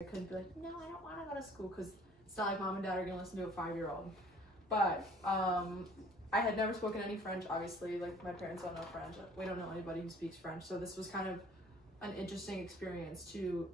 I couldn't be like, no, I don't want to go to school, because it's not like mom and dad are gonna listen to a 5-year-old. But I had never spoken any French, obviously. Like, my parents don't know French. We don't know anybody who speaks French, so this was kind of an interesting experience to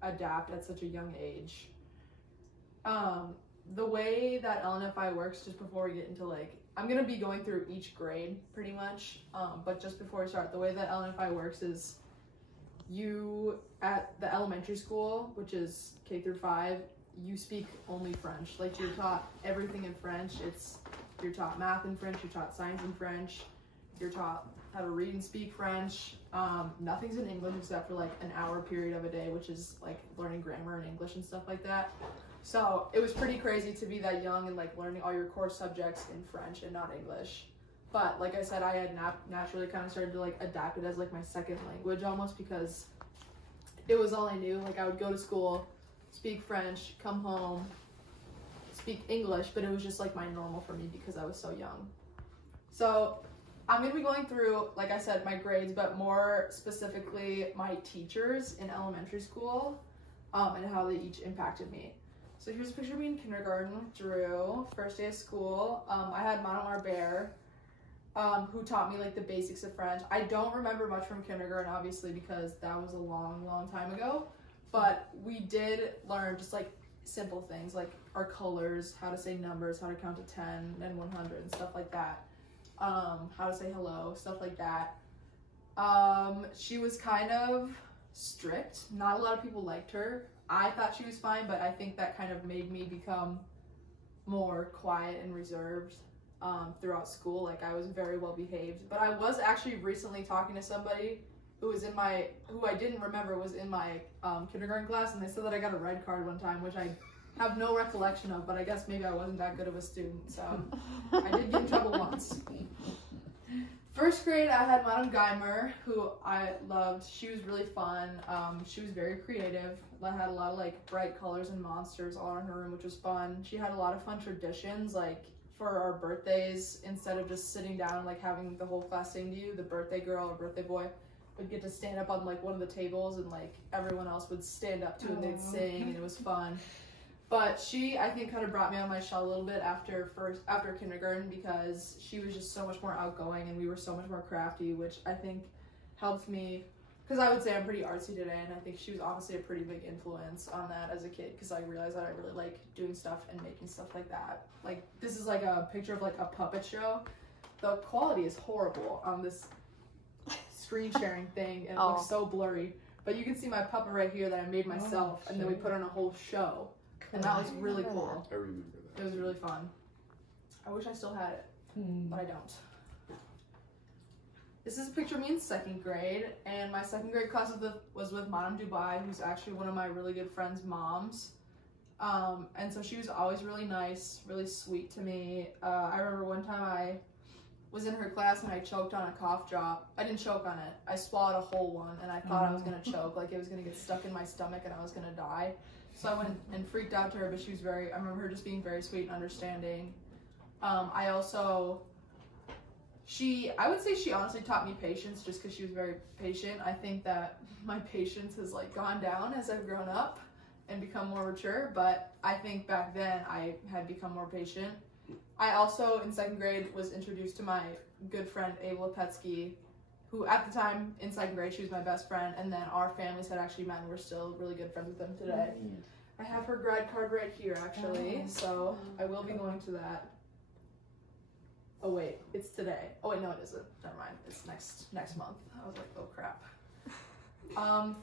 adapt at such a young age. The way that LNFI works, just before we get into, like, I'm gonna be going through each grade pretty much, but just before we start, the way that LNFI works is you, at the elementary school, which is K through 5, you speak only French. Like, you're taught everything in French. You're taught math in French, you're taught science in French, you're taught how to read and speak French. Nothing's in English except for like an hour period of a day, which is like learning grammar and English and stuff like that. So it was pretty crazy to be that young and like learning all your core subjects in French and not English. But like I said, I had naturally kind of started to like adapt it as like my second language almost, because it was all I knew. Like, I would go to school, speak French, come home, speak English, but it was just like my normal for me because I was so young. So I'm going to be going through, like I said, my grades, but more specifically my teachers in elementary school, and how they each impacted me. So here's a picture of me in kindergarten with Drew. First day of school, I had Madame Arbert, who taught me like the basics of French. I don't remember much from kindergarten, obviously, because that was a long time ago, but we did learn just like simple things like our colors, how to say numbers, how to count to 10 and 100 and stuff like that. How to say hello, stuff like that. She was kind of strict. Not a lot of people liked her. I thought she was fine, but I think that kind of made me become more quiet and reserved throughout school. Like, I was very well behaved. But I was actually recently talking to somebody who I didn't remember was in my kindergarten class, and they said that I got a red card one time, which I have no recollection of, but I guess maybe I wasn't that good of a student, so I did get in trouble once. First grade, I had Madame Geimer, who I loved. She was really fun. She was very creative. I had a lot of like bright colors and monsters all in her room, which was fun. She had a lot of fun traditions, like for our birthdays, instead of just sitting down and like having the whole class sing to you, the birthday girl or birthday boy would get to stand up on like one of the tables, and like everyone else would stand up to it and they'd sing, and it was fun. But she, I think, kind of brought me out of my shell a little bit after kindergarten, because she was just so much more outgoing and we were so much more crafty, which I think helped me, because I would say I'm pretty artsy today, and I think she was honestly a pretty big influence on that as a kid, because I realized that I really like doing stuff and making stuff like that. Like, this is like a picture of like a puppet show. The quality is horrible on this screen sharing thing, and it looks so blurry. But you can see my puppet right here that I made myself, and then we put on a whole show. And that was really cool. I remember that. It was really fun. I wish I still had it, but I don't. This is a picture of me in second grade, and my second grade class was with Madame Dubai, who's actually one of my really good friend's moms. And so she was always really nice, really sweet to me. I remember one time I was in her class and I choked on a cough drop. I didn't choke on it. I swallowed a whole one, and I thought I was gonna choke, like it was gonna get stuck in my stomach and I was gonna die. So I went and freaked out to her, but she was I remember her just being very sweet and understanding. I would say she honestly taught me patience, just because she was very patient. I think that my patience has like gone down as I've grown up and become more mature, but I think back then I had become more patient. I also, in second grade, was introduced to my good friend Ava Lepetsky, who at the time in second grade, she was my best friend, and then our families had actually met and we're still really good friends with them today. I have her grad card right here, actually, so I will be going to that. Oh wait, it's today. Oh wait, no it isn't. Never mind, it's next month. I was like, oh crap.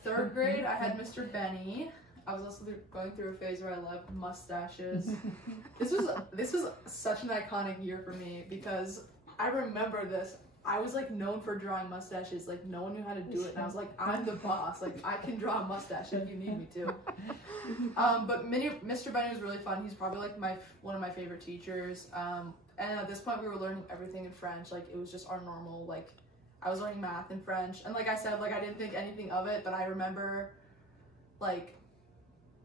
Third grade, I had Mr. Benny. I was also going through a phase where I loved mustaches. This was such an iconic year for me, because I remember this. I was like known for drawing mustaches. Like, no one knew how to do it, and I was like, I'm the boss. Like, I can draw a mustache if you need me to. But Mr. Benny was really fun. He's probably like one of my favorite teachers. And at this point, we were learning everything in French. Like, it was just our normal, like, I was learning math in French, and like I said, like I didn't think anything of it, but I remember, like,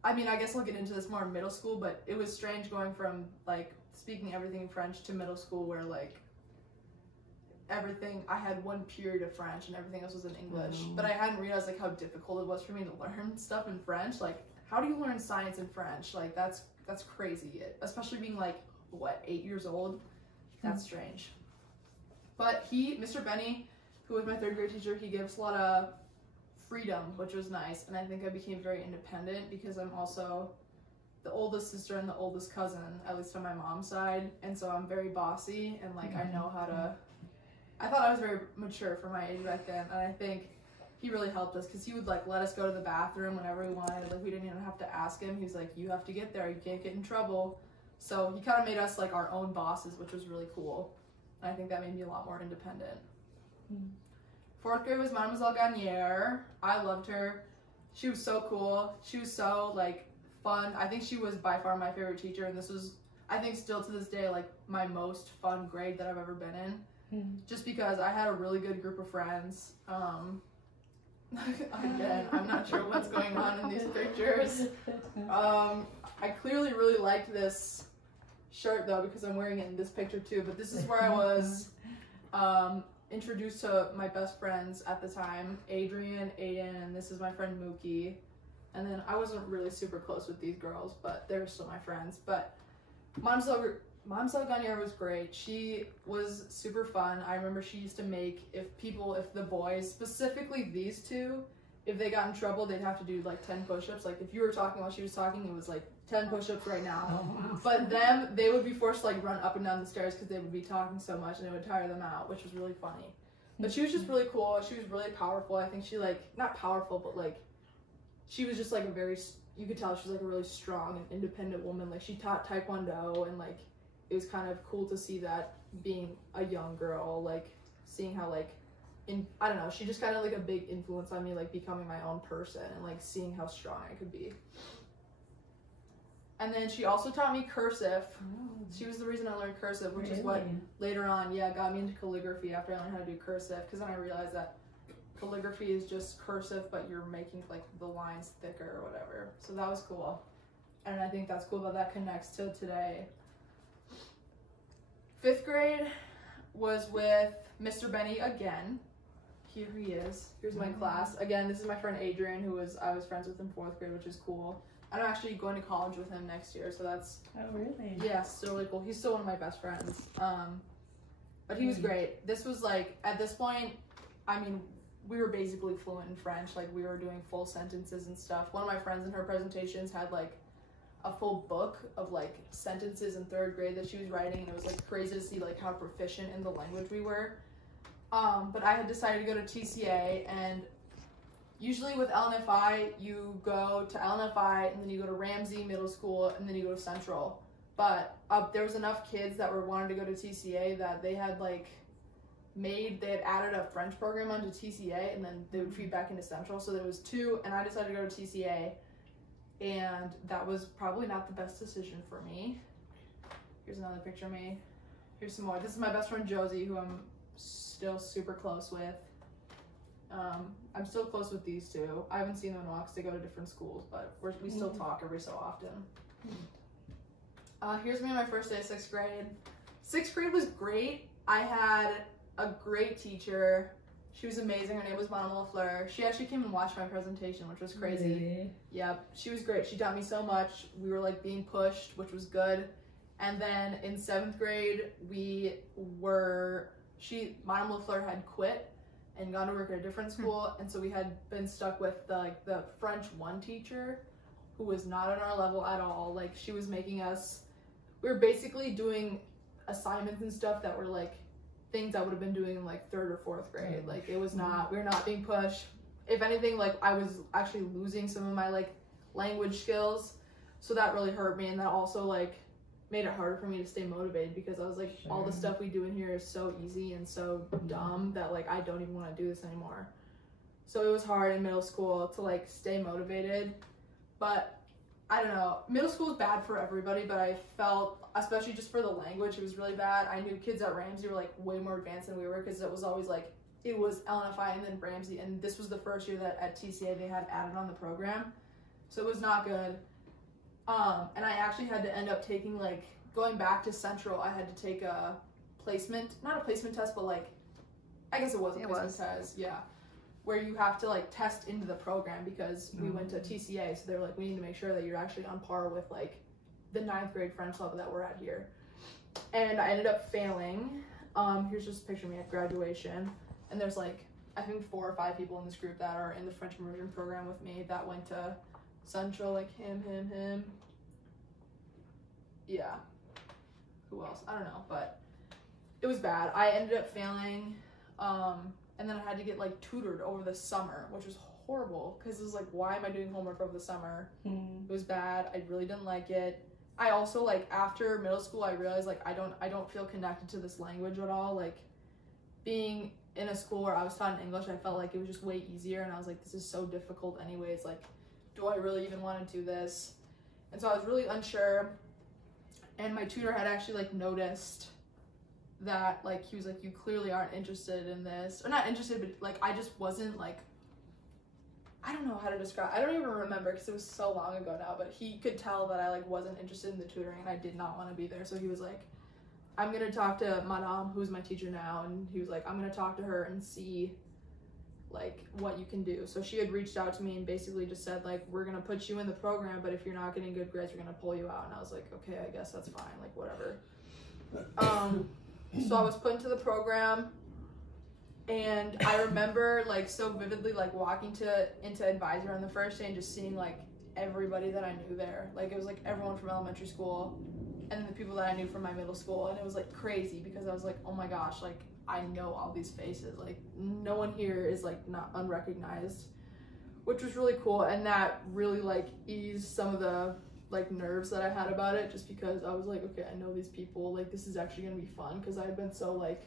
I mean, I guess I'll get into this more in middle school, but it was strange going from like speaking everything in French to middle school, where like everything, I had one period of French and everything else was in English. But I hadn't realized like how difficult it was for me to learn stuff in French. Like, how do you learn science and French? Like, that's crazy. Especially being like, what, 8 years old? That's strange. But Mr. Benny, who was my 3rd grade teacher, he gave us a lot of freedom, which was nice. And I think I became very independent because I'm also the oldest sister and the oldest cousin, at least on my mom's side. And so I'm very bossy and like, I know how to, I thought I was very mature for my age back then. And I think he really helped us because he would like let us go to the bathroom whenever we wanted. Like, we didn't even have to ask him. He was like, you have to get there. You can't get in trouble. So he kind of made us like our own bosses, which was really cool. And I think that made me a lot more independent. 4th grade was Mademoiselle Gagnère. I loved her. She was so cool. She was so like fun. I think she was by far my favorite teacher, and this was, I think, still to this day, like my most fun grade that I've ever been in. Just because I had a really good group of friends. Again, I'm not sure what's going on in these pictures. I clearly really liked this shirt though because I'm wearing it in this picture too, but this is where I was introduced to my best friends at the time, Adrian, Aiden, and this is my friend Mookie. And then I wasn't really super close with these girls, but they were still my friends. But Mademoiselle Gagnère was great. She was super fun. I remember she used to make, if the boys, specifically these two, if they got in trouble, they'd have to do like 10 push-ups. Like, if you were talking while she was talking, it was like 10 push-ups right now. But they would be forced to like run up and down the stairs because they would be talking so much and it would tire them out, which was really funny. But she was just really cool. She was really powerful. I think she like, not powerful, but like, she was just like a very, you could tell she was like a really strong and independent woman. Like, she taught Taekwondo, and like, it was kind of cool to see that being a young girl, like seeing how like, I don't know, she just kind of like a big influence on me, like becoming my own person and like seeing how strong I could be. And then she also taught me cursive. She was the reason I learned cursive, which is what later on, got me into calligraphy after I learned how to do cursive, because then I realized that calligraphy is just cursive, but you're making like the lines thicker or whatever. So that was cool. And I think that's cool that connects to today. 5th grade was with Mr. Benny again. Here he is. Here's my class. Again, this is my friend Adrian, I was friends with in 4th grade, which is cool. I'm actually going to college with him next year, so that's... Oh, really? Yeah, still really cool. He's still one of my best friends. But he was great. This was like, at this point, I mean, we were basically fluent in French. Like, we were doing full sentences and stuff. One of my friends in her presentations had like a full book of like sentences in 3rd grade that she was writing, and it was like crazy to see like how proficient in the language we were. But I had decided to go to TCA, and usually with LNFI, you go to LNFI and then you go to Ramsey Middle School and then you go to Central. But there was enough kids that wanted to go to TCA that they had they had added a French program onto TCA, and then they would feed back into Central. So there was 2, and I decided to go to TCA, and that was probably not the best decision for me. Here's another picture of me. Here's some more. This is my best friend Josie, who I'm still super close with. I'm still close with these 2. I haven't seen them in a while because they go to different schools, but we still talk every so often. Here's me on my first day of 6th grade. 6th grade was great. I had a great teacher. She was amazing. Her name was Madame Lafleur. She actually came and watched my presentation, which was crazy. Really? Yep, she was great. She taught me so much. We were like being pushed, which was good. And then in 7th grade, Madame Lafleur had quit and gone to work at a different school, and so we had been stuck with the French 1 teacher, who was not on our level at all. Like, she was making us, we were basically doing assignments and stuff that were like things I would have been doing in like 3rd or 4th grade. Like, it was not, we were not being pushed. If anything, like, I was actually losing some of my like language skills, so that really hurt me, and that also like made it harder for me to stay motivated, because I was like, all the stuff we do in here is so easy and so dumb that like I don't even want to do this anymore. So it was hard in middle school to like stay motivated. But I don't know, middle school is bad for everybody, but I felt, especially just for the language, it was really bad. I knew kids at Ramsey were like way more advanced than we were, because it was always like, it was LNFI and then Ramsey, and this was the first year that at TCA they had added on the program, so it was not good. And I actually had to end up taking, like, going back to Central, I had to take not a placement test, but like, I guess it was a placement test, yeah. where you have to like test into the program because we went to TCA, so they're like, we need to make sure that you're actually on par with like the 9th grade French level that we're at here. And I ended up failing. Here's just a picture of me at graduation, and there's like I think 4 or 5 people in this group that are in the French immersion program with me that went to Central, like him. Yeah. Who else? I don't know, but it was bad. I ended up failing, and then I had to get like tutored over the summer, which was horrible because it was like, why am I doing homework over the summer? It was bad. I really didn't like it. I also like after middle school, I realized like I don't feel connected to this language at all. Like being in a school where I was taught in English, I felt like it was just way easier, and I was like, this is so difficult anyways. Like, do I really even want to do this? And so I was really unsure. And my tutor had actually like noticed that like he was like, you clearly aren't interested in this, or not interested, but like I just wasn't like, I don't know how to describe, I don't even remember because it was so long ago now, but he could tell that I like wasn't interested in the tutoring and I did not want to be there. So he was like, I'm gonna talk to Madame, who's my teacher now, and he was like, I'm gonna talk to her and see like what you can do. So she had reached out to me and basically just said like, we're gonna put you in the program, but if you're not getting good grades, we're gonna pull you out. And I was like, okay, I guess that's fine, like whatever. So I was put into the program, and I remember like so vividly like walking into advisor on the first day and just seeing like everybody that I knew there. Like it was like everyone from elementary school and then the people that I knew from my middle school, and it was like crazy because I was like, oh my gosh, like I know all these faces, like no one here is like not unrecognized, which was really cool. And that really like eased some of the like nerves that I had about it, just because I was like, okay, I know these people, like this is actually gonna be fun, because I had been so like,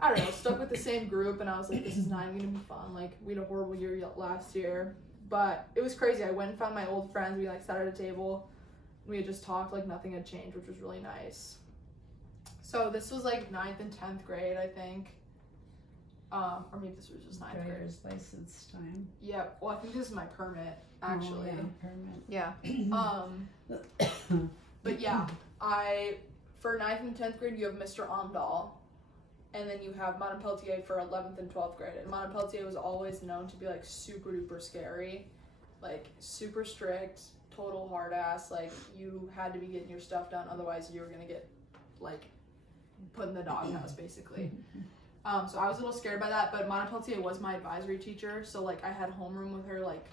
I don't know, stuck with the same group, and I was like, this is not even gonna be fun. Like we had a horrible year last year, but it was crazy. I went and found my old friends. We like sat at a table, we had just talked like nothing had changed, which was really nice. So this was like 9th and 10th grade, I think. Or maybe this was just 9th grade. License time. Yeah, well I think this is my permit, actually. Oh, yeah, permit. Yeah. But yeah, for 9th and 10th grade, you have Mr. Amdahl, and then you have Montpellier for 11th and 12th grade. And Montpellier was always known to be like super duper scary, like super strict, total hard ass. Like you had to be getting your stuff done, otherwise you were gonna get like put in the doghouse basically. So I was a little scared by that, but Montpellier was my advisory teacher, so like I had homeroom with her like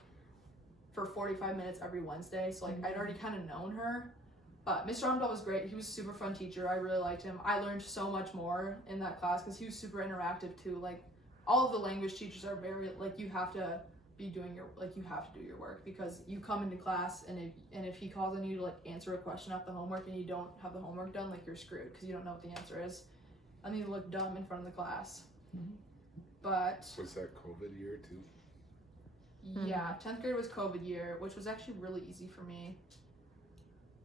for 45 minutes every Wednesday, so like I'd already kind of known her. But Mr. Amdahl was great. He was a super fun teacher. I really liked him. I learned so much more in that class because he was super interactive too. Like all of the language teachers are very like, you have to be doing your, like you have to do your work, because you come into class and if he calls on you to like answer a question off the homework and you don't have the homework done, like you're screwed because you don't know what the answer is. I need to look dumb in front of the class. But was that COVID year too? Yeah, 10th grade was COVID year, which was actually really easy for me.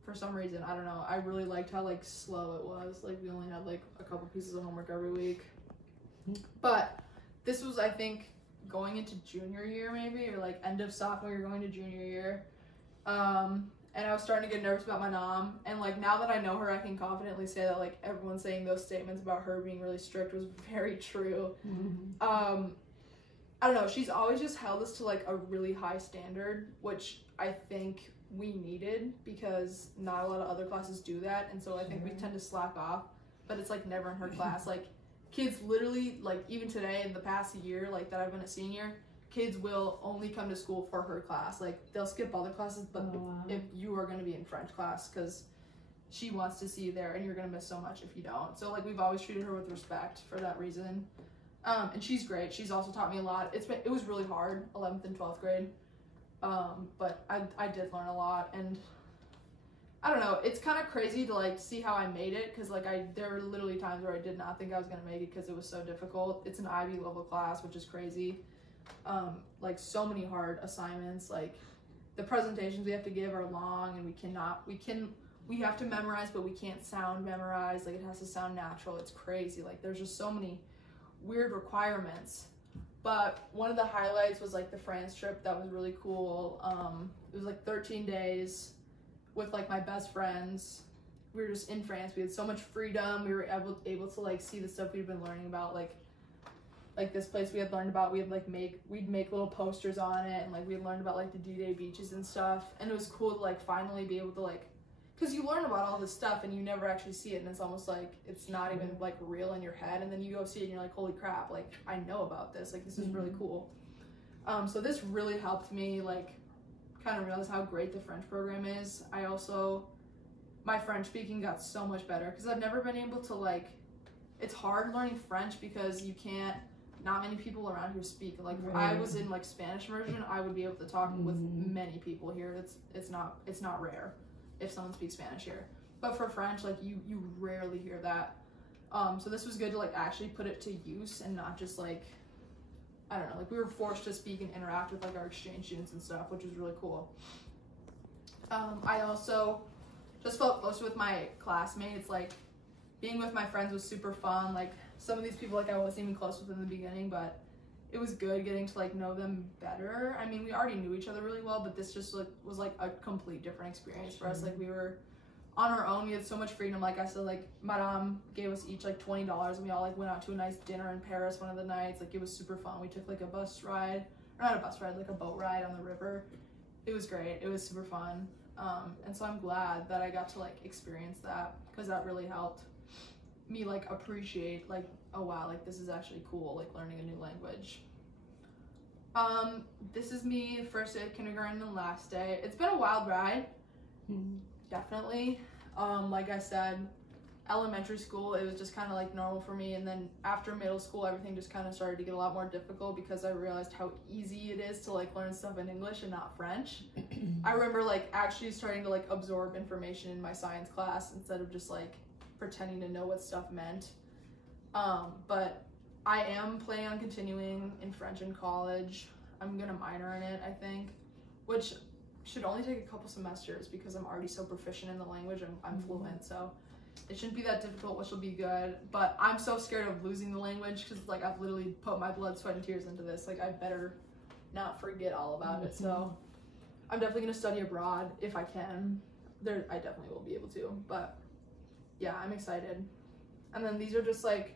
For some reason, I don't know. I really liked how like slow it was. Like we only had like a couple pieces of homework every week. But this was, I think, going into junior year maybe, or like end of sophomore year going to junior year. And I was starting to get nervous about my mom. And like now that I know her, I can confidently say that like everyone saying those statements about her being really strict was very true. I don't know, she's always just held us to like a really high standard, which I think we needed because not a lot of other classes do that. And so I think we tend to slack off, but it's like never in her class. Like kids literally, like even today in the past year, like that I've been a senior, kids will only come to school for her class. Like they'll skip other classes, but if you are going to be in French class, because she wants to see you there and you're going to miss so much if you don't. So like we've always treated her with respect for that reason. And she's great. She's also taught me a lot. It was really hard, 11th and 12th grade. But I did learn a lot, and I don't know, it's kind of crazy to like see how I made it, because like there were literally times where I did not think I was going to make it because it was so difficult. It's an Ivy level class, which is crazy. Like so many hard assignments, like the presentations we have to give are long, and we have to memorize, but we can't sound memorize. Like it has to sound natural. It's crazy. Like there's just so many weird requirements. But one of the highlights was like the France trip. That was really cool. It was like 13 days with like my best friends. We were just in France. We had so much freedom. We were able to like see the stuff we've been learning about, like like this place we had learned about, we'd make little posters on it, and like we had learned about like the D-Day beaches and stuff, and it was cool to like finally be able to like, because you learn about all this stuff and you never actually see it, and it's almost like it's not even like real in your head, and then you go see it and you're like, holy crap, like I know about this, like this is really cool. So this really helped me like kind of realize how great the French program is. I also, my French speaking got so much better because I've never been able to like, it's hard learning French because you can't, not many people around here speak. Like if I was in like Spanish immersion, I would be able to talk with many people here. It's not rare if someone speaks Spanish here. But for French, like you rarely hear that. So this was good to like actually put it to use and not just like, I don't know, like we were forced to speak and interact with like our exchange students and stuff, which was really cool. I also just felt closer with my classmates. Like being with my friends was super fun. Like some of these people like I wasn't even close with in the beginning, but it was good getting to like know them better. I mean, we already knew each other really well, but this just like was like a complete different experience for us. Like we were on our own, we had so much freedom. Like I said, like Madame gave us each like $20 and we all like went out to a nice dinner in Paris one of the nights. Like it was super fun. We took like a bus ride, or not a bus ride, like a boat ride on the river. It was great. It was super fun. And so I'm glad that I got to like experience that, because that really helped me like appreciate like, oh wow, like this is actually cool, like learning a new language. This is me first day of kindergarten and last day. It's been a wild ride. Definitely. Like I said, elementary school, it was just kind of like normal for me, and then after middle school, everything just kind of started to get a lot more difficult because I realized how easy it is to like learn stuff in English and not French. I remember like actually starting to like absorb information in my science class instead of just like pretending to know what stuff meant. But I am planning on continuing in French in college. I'm gonna minor in it, I think, which should only take a couple semesters because I'm already so proficient in the language. I'm fluent, so it shouldn't be that difficult, which will be good. But I'm so scared of losing the language because like I've literally put my blood, sweat, and tears into this. Like I better not forget all about it. So I'm definitely gonna study abroad if I can. I definitely will be able to. But yeah, I'm excited. And then these are just like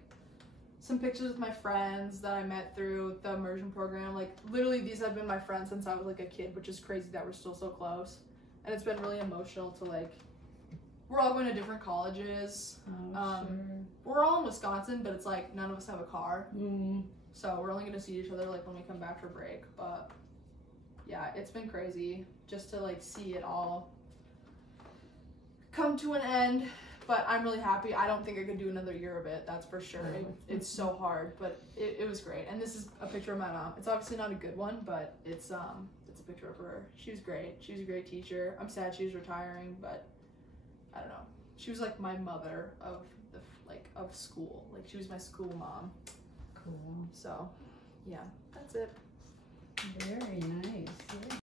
some pictures with my friends that I met through the immersion program. Like literally these have been my friends since I was like a kid, which is crazy that we're still so close. And it's been really emotional to like, we're all going to different colleges. We're all in Wisconsin, but it's like none of us have a car. So we're only going to see each other like when we come back for break. But yeah, it's been crazy just to like see it all come to an end. But I'm really happy. I don't think I could do another year of it, that's for sure. It's so hard, but it was great. And this is a picture of my mom. It's obviously not a good one, but it's a picture of her. She was great. She was a great teacher. I'm sad she was retiring, but I don't know. She was like my mother of of school. Like she was my school mom. Cool. So yeah, that's it. Very nice. Yeah.